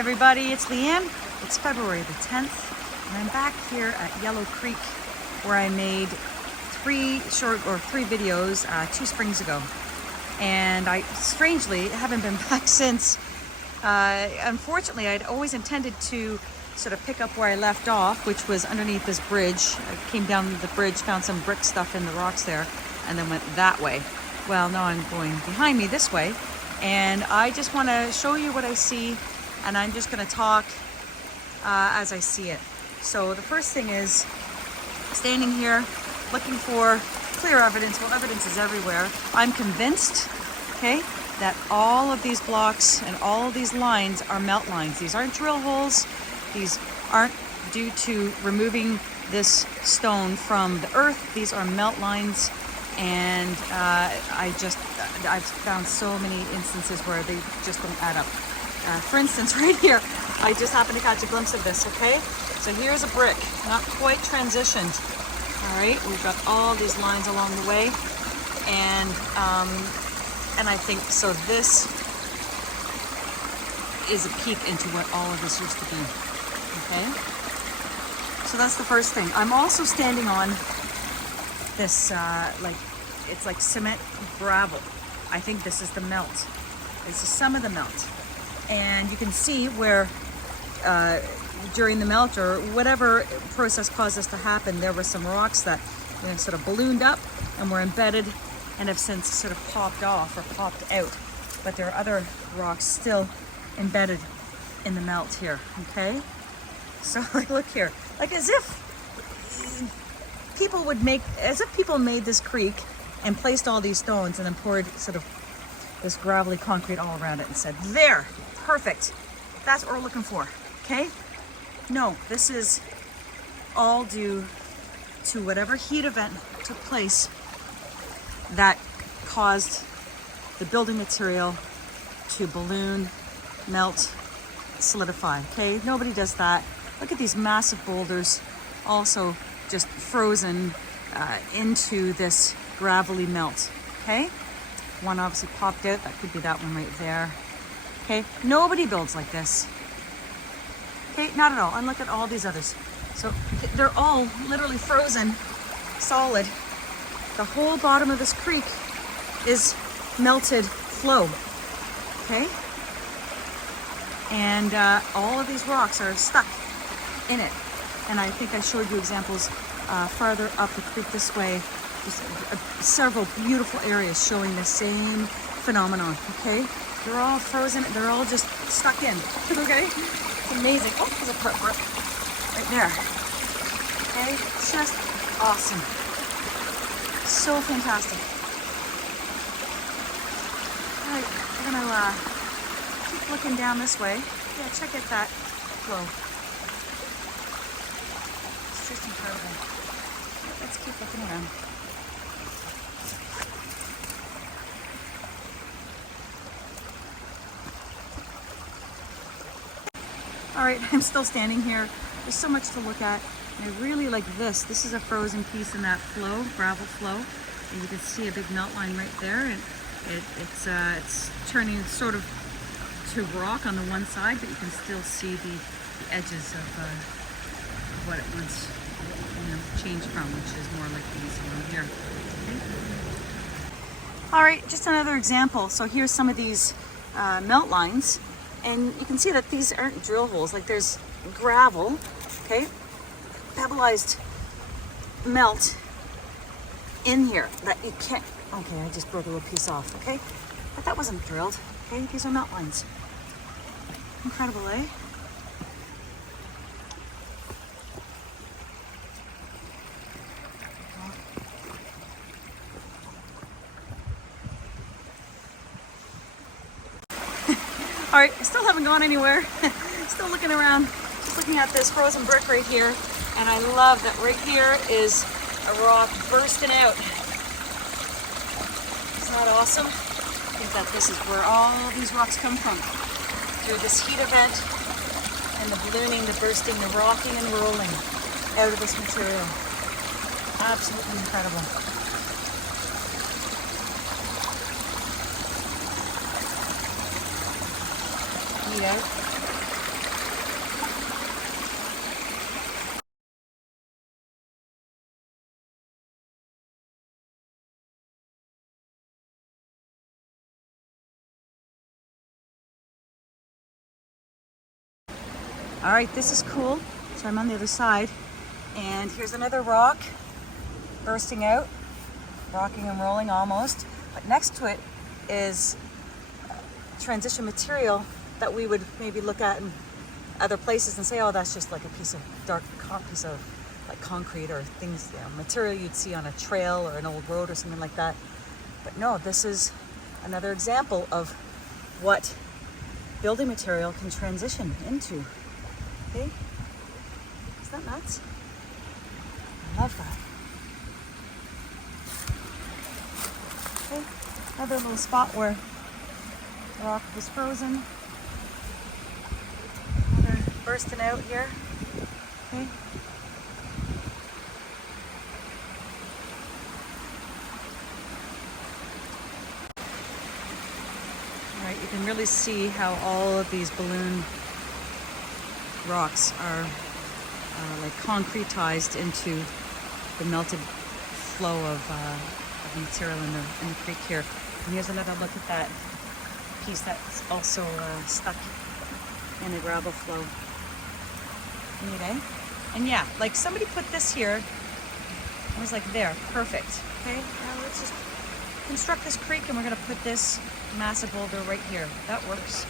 everybody, it's Leanne. It's February the 10th, and I'm back here at Yellow Creek where I made three videos 2 springs ago. And I strangely haven't been back since. Unfortunately, I'd always intended to sort of pick up where I left off, which was underneath this bridge. I came down the bridge, found some brick stuff in the rocks there, and then went that way. Well, now I'm going behind me this way, and I just want to show you what I see, and I'm just going to talk as I see it. So the first thing is standing here looking for clear evidence. Well, evidence is everywhere. I'm convinced, okay, that all of these blocks and all of these lines are melt lines. These aren't drill holes. These aren't due to removing this stone from the earth. These are melt lines, and I've found so many instances where they just don't add up. For instance, right here, I just happened to catch a glimpse of this, okay? So here's a brick, not quite transitioned. All right, we've got all these lines along the way, and I think, so this is a peek into what all of this used to be, okay? So that's the first thing. I'm also standing on this, it's like cement gravel. I think this is the melt. This is some of the melt. And you can see where during the melt or whatever process caused this to happen, there were some rocks that sort of ballooned up and were embedded and have since sort of popped off or popped out. But there are other rocks still embedded in the melt here, okay? So like, look here, like as if people made this creek and placed all these stones and then poured sort of this gravelly concrete all around it and said, there, perfect. That's what we're looking for, okay? No, this is all due to whatever heat event took place that caused the building material to balloon, melt, solidify, okay? Nobody does that. Look at these massive boulders, also just frozen into this gravelly melt, okay? One obviously popped out, that could be that one right there. Okay, nobody builds like this. Okay, not at all. And look at all these others. So they're all literally frozen, solid. The whole bottom of this creek is melted flow, okay? And all of these rocks are stuck in it. And I think I showed you examples farther up the creek this way. Just several beautiful areas showing the same phenomenon, okay? They're all frozen, they're all just stuck in, okay? It's amazing. Oh, there's a part right there. Okay, just awesome. So fantastic. All right, we're gonna keep looking down this way. Yeah, check out that flow. It's just incredible. Let's keep looking around. All right, I'm still standing here. There's so much to look at. And I really like this. This is a frozen piece in that flow, gravel flow. And you can see a big melt line right there. And it's turning sort of to rock on the one side, but you can still see the edges of what it once changed from, which is more like these around here. Okay. All right, just another example. So here's some of these melt lines. And you can see that these aren't drill holes. Like there's gravel, okay, pebbleized melt in here that you can't, okay, I just broke a little piece off, okay? But that wasn't drilled, okay? These are melt lines. Incredible, eh? All right, I still haven't gone anywhere. Still looking around, just looking at this frozen brick right here. And I love that right here is a rock bursting out. Isn't that awesome? I think that this is where all these rocks come from. Through this heat event and the ballooning, the bursting, the rocking and rolling out of this material. Absolutely incredible. Neat out. All right, this is cool. So I'm on the other side, and here's another rock bursting out, rocking and rolling almost. But next to it is transition material that we would maybe look at in other places and say, oh, that's just like a piece of piece of like concrete or things, material you'd see on a trail or an old road or something like that. But no, this is another example of what building material can transition into. Okay, is that nuts? I love that. Okay, another little spot where the rock was frozen. Another bursting out here. Okay. All right, you can really see how all of these balloon rocks are like concretized into the melted flow of material in the creek here. And here's another look at that piece that's also stuck in the gravel flow. Neat, eh? And yeah, like somebody put this here. I was like, there, perfect. Okay, now let's just construct this creek, and we're gonna put this massive boulder right here. That works.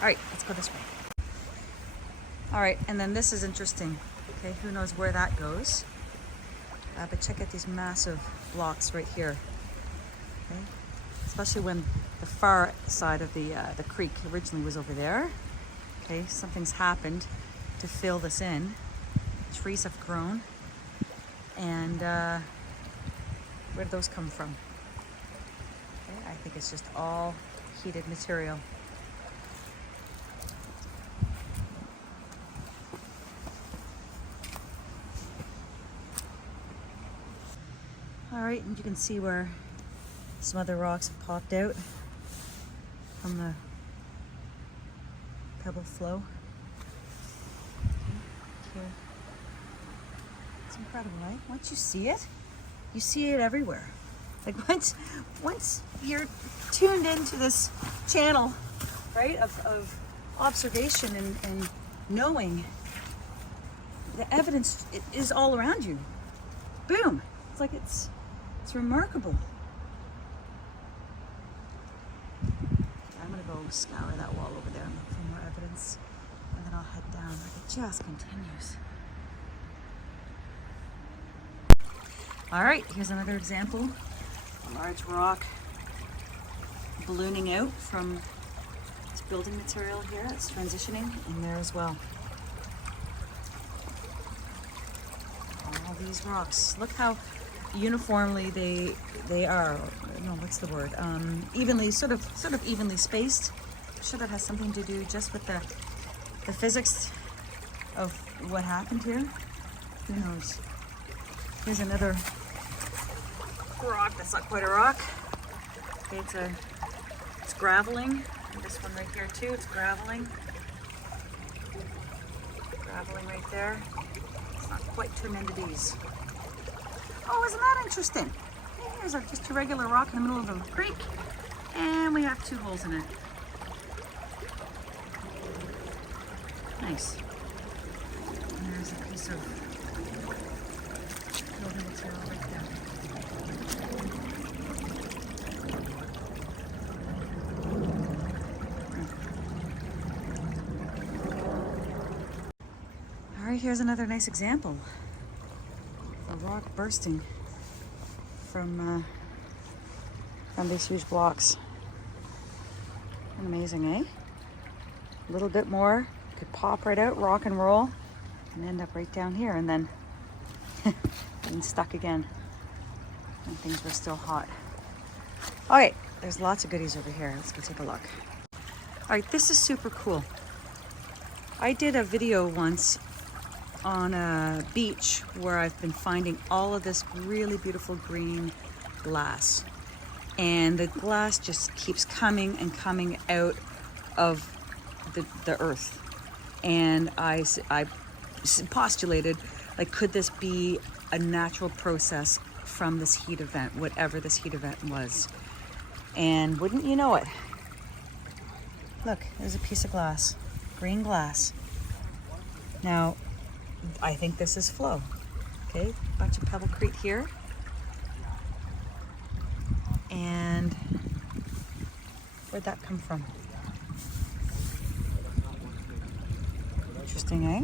All right, let's go this way. All right, and then this is interesting. Okay, who knows where that goes? But check out these massive blocks right here. Okay, especially when the far side of the creek originally was over there. Okay, something's happened to fill this in. Trees have grown, and where did those come from? Okay, I think it's just all heated material. All right, and you can see where some other rocks have popped out from the pebble flow. Here. It's incredible, right? Once you see it, you see it everywhere. Like once you're tuned into this channel, right, of observation and knowing, the evidence is all around you. Boom! It's like it's remarkable. I'm gonna go scour that wall over there and look for more evidence, and then I'll head down. Like it just continues. All right, here's another example. A large rock ballooning out from this building material here. It's transitioning in there as well. All these rocks. Look how uniformly they are. No, what's the word? Evenly, sort of evenly spaced. I'm sure that has something to do just with the physics of what happened here. Who knows? Here's another rock. That's not quite a rock. Okay, it's graveling. And this one right here too. It's graveling. Graveling right there. It's not quite tremendous. Oh, isn't that interesting? Here's just a regular rock in the middle of the creek, and we have 2 holes in it. Nice. And there's a piece of building material right there. All right, here's another nice example. A rock bursting from these huge blocks. Amazing, eh? A little bit more, could pop right out, rock and roll, and end up right down here, and then getting stuck again. And things were still hot. All right, there's lots of goodies over here. Let's go take a look. All right, this is super cool. I did a video once on a beach where I've been finding all of this really beautiful green glass, and the glass just keeps coming and coming out of the earth. And I postulated, like, could this be a natural process from this heat event, whatever this heat event was? And wouldn't you know it, Look, there's a piece of glass, green glass. Now, I think this is flow. Okay, bunch of pebblecrete here. And where'd that come from? Interesting, eh?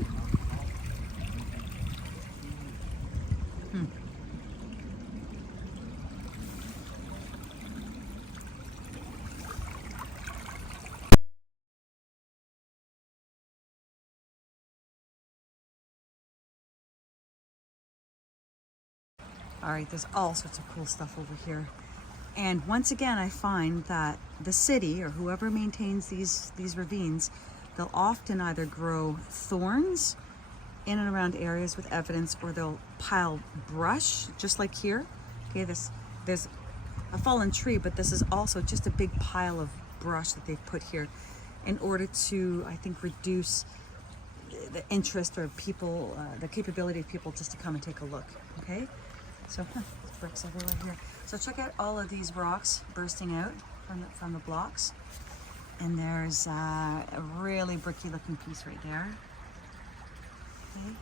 All right, there's all sorts of cool stuff over here. And once again, I find that the city or whoever maintains these ravines, they'll often either grow thorns in and around areas with evidence, or they'll pile brush, just like here. Okay, there's a fallen tree, but this is also just a big pile of brush that they've put here in order to, I think, reduce the interest or people, the capability of people just to come and take a look. Okay. So there's bricks everywhere here. So check out all of these rocks bursting out from the blocks. And there's a really bricky looking piece right there. Okay.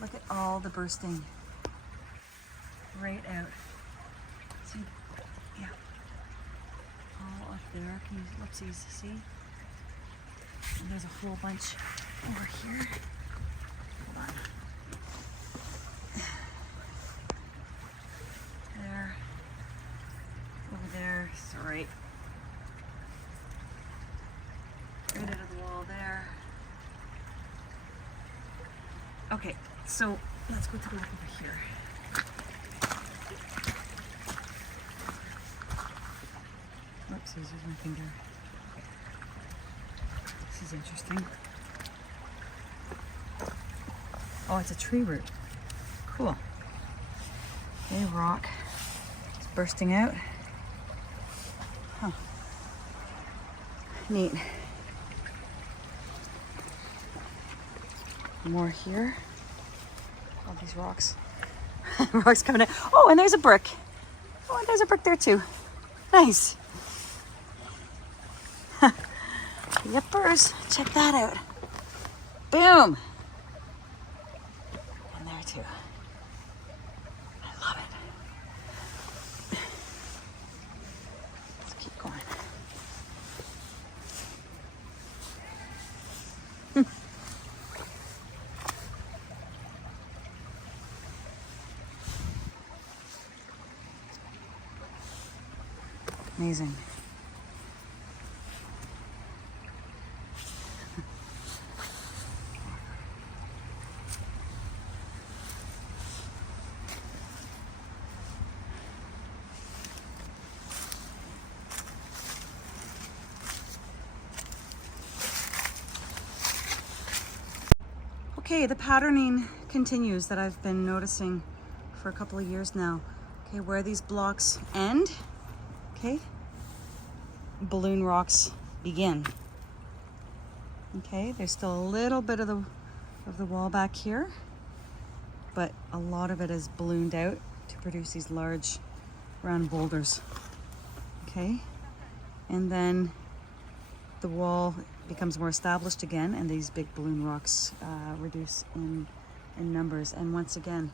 Look at all the bursting right out. See? Yeah. All up there. Can you whoopsies, see? And there's a whole bunch over here. Hold on. There, over there, sorry. Right out of the wall there. Okay, so let's go take a look over here. Oops, there's my finger. This is interesting. Oh, it's a tree root. Cool. Okay, rock. Bursting out. Huh. Neat. More here. All these rocks. Rocks coming out. Oh, and there's a brick. Oh, and there's a brick there too. Nice. Yippers. Check that out. Boom. And there too. I love it. Let's keep going. Amazing. Okay, the patterning continues that I've been noticing for a couple of years now. Okay, where these blocks end, okay, balloon rocks begin. Okay, there's still a little bit of the wall back here, but a lot of it is ballooned out to produce these large round boulders. Okay, and then the wall becomes more established again, and these big balloon rocks reduce in numbers. And once again,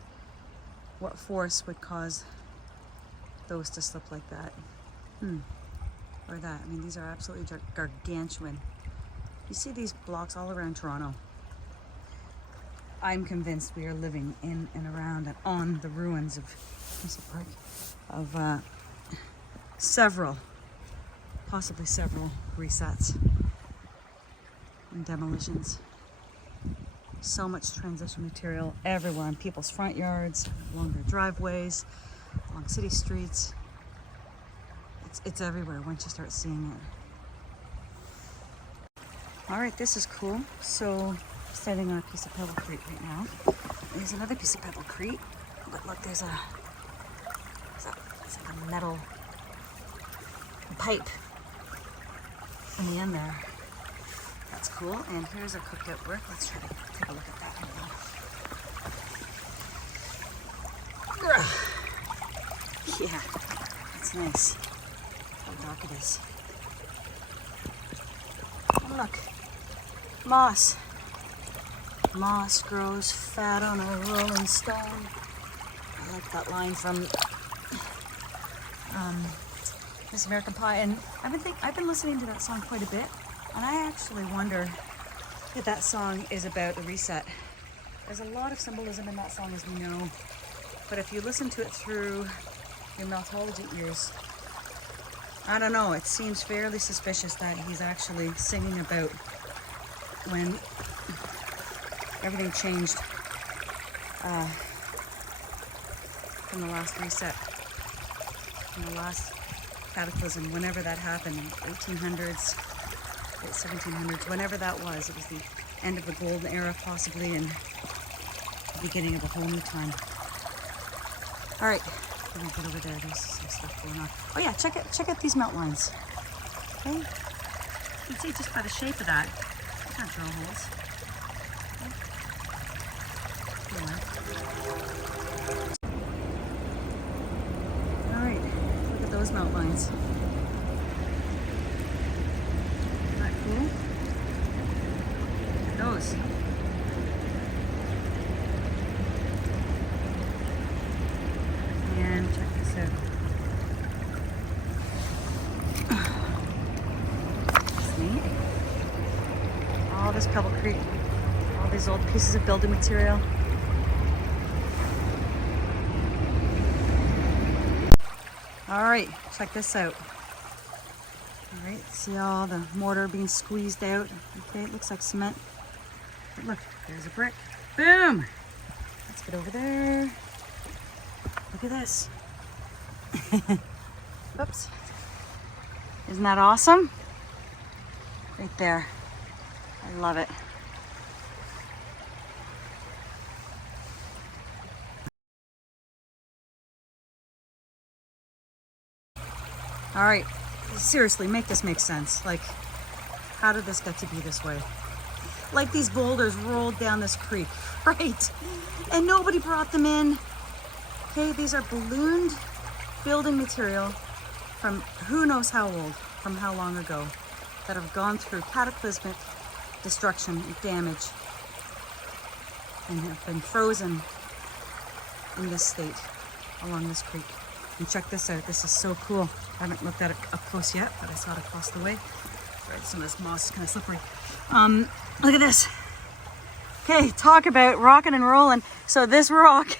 what force would cause those to slip like that? Or that? I mean, these are absolutely gargantuan. You see these blocks all around Toronto. I'm convinced we are living in and around and on the ruins of several, possibly several resets and demolitions. So much transition material everywhere in people's front yards, along their driveways, along city streets. It's everywhere once you start seeing it. All right, this is cool. So standing on a piece of pebblecrete right now. There's another piece of pebblecrete, but look, it's like a metal pipe in the end there. That's cool. And here's a cooked out brick. Let's try to take a look at that now. Yeah, that's nice. How dark it is. look. Moss. Moss grows fat on a rolling stone. I like that line from Miss American Pie, and I've been listening to that song quite a bit, and I actually wonder if that song is about a reset. There's a lot of symbolism in that song, as we know, but if you listen to it through your Meltology ears, I don't know, it seems fairly suspicious that he's actually singing about when everything changed from the last reset, from the last cataclysm, whenever that happened, in 1800s, late 1700s, whenever that was. It was the end of the golden era, possibly, and the beginning of a whole new time. All right, we're gonna get over there. There's some stuff going on. Oh yeah, check out these melt lines. Okay, you can see just by the shape of that, it's not drill holes. All right, look at those melt lines. Isn't that cool? Look at those. And check this out. It's neat. All this Pebble Creek, all these old pieces of building material. All right, check this out. All right, see all the mortar being squeezed out. Okay, it looks like cement. But look, there's a brick. Boom! Let's get over there. Look at this. Oops. Isn't that awesome? Right there. I love it. All right, seriously, make this make sense. Like, how did this get to be this way? Like these boulders rolled down this creek, right? And nobody brought them in. Okay, these are ballooned building material from who knows how old, from how long ago, that have gone through cataclysmic destruction and damage and have been frozen in this state along this creek. And check this out, this is so cool. I haven't looked at it up close yet, but I saw it across the way. Right, some of this moss is kind of slippery. Look at this. Okay, talk about rocking and rolling. So this rock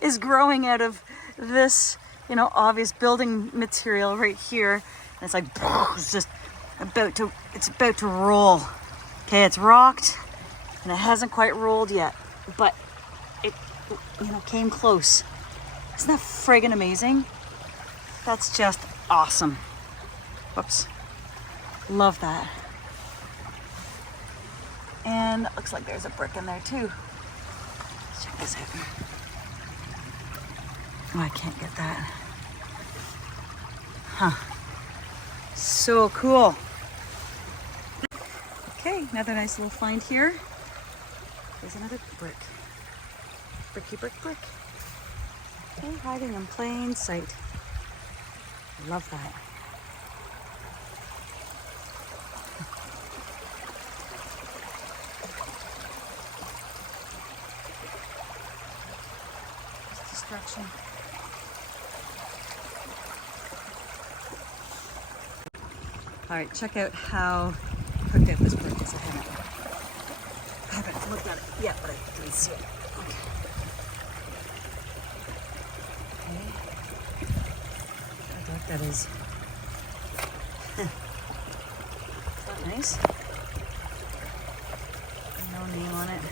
is growing out of this, you know, obvious building material right here. And it's like, it's just about to roll. Okay, it's rocked and it hasn't quite rolled yet, but it, you know, came close. Isn't that friggin' amazing? That's just awesome. Whoops. Love that. And it looks like there's a brick in there too. Let's check this out. Oh, I can't get that. Huh. So cool. Okay, another nice little find here. There's another brick. Bricky brick brick. Okay, hiding in plain sight. Love that. Just destruction. All right, check out how cooked out this brick is. I haven't looked at it yet, but I can see it. Okay. That is. Is that nice? No name on it.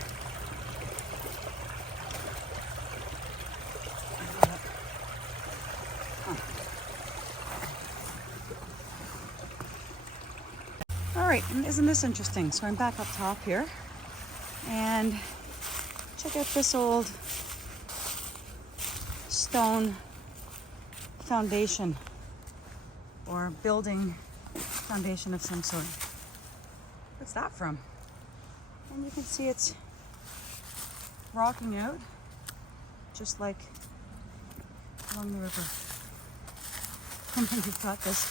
Huh. All right, and isn't this interesting? So I'm back up top here, and check out this old stone foundation, or building foundation of some sort. What's that from? And you can see it's rocking out just like along the river. And then you've got this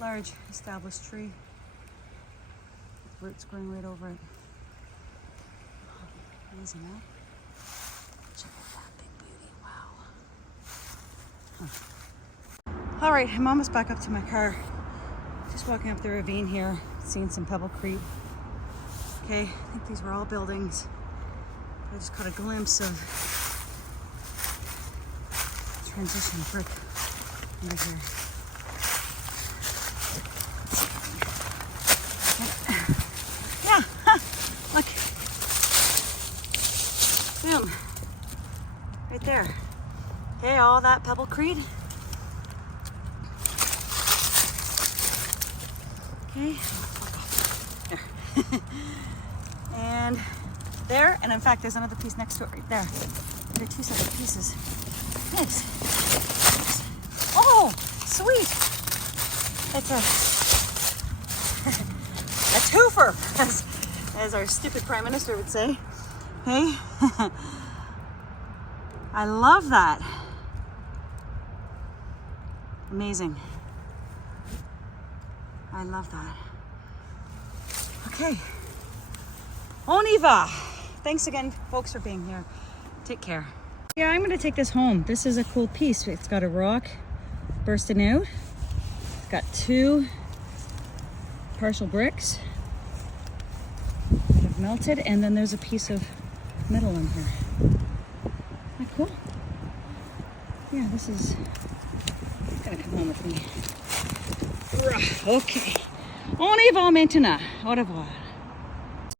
large established tree. roots going right over it. Amazing, eh? Check out that big beauty. Wow. Huh. All right, I'm almost back up to my car. Just walking up the ravine here, seeing some Pebble Creek. Okay, I think these were all buildings. I just caught a glimpse of transition brick over here. Yeah, look. Boom. Right there. Okay, all that Pebble Creek. Okay. There. And there, and in fact, there's another piece next to it right there. There are two separate pieces. Nice. Oh, sweet. It's a twofer, as our stupid prime minister would say. Hey, I love that. Amazing. I love that. Okay. On y va. Thanks again, folks, for being here. Take care. Yeah, I'm gonna take this home. This is a cool piece. It's got a rock bursting out. It's got two partial bricks that have melted, and then there's a piece of metal in here. Isn't that cool? Yeah, this is gonna come home with me. Okay. On y va maintenant. Au revoir.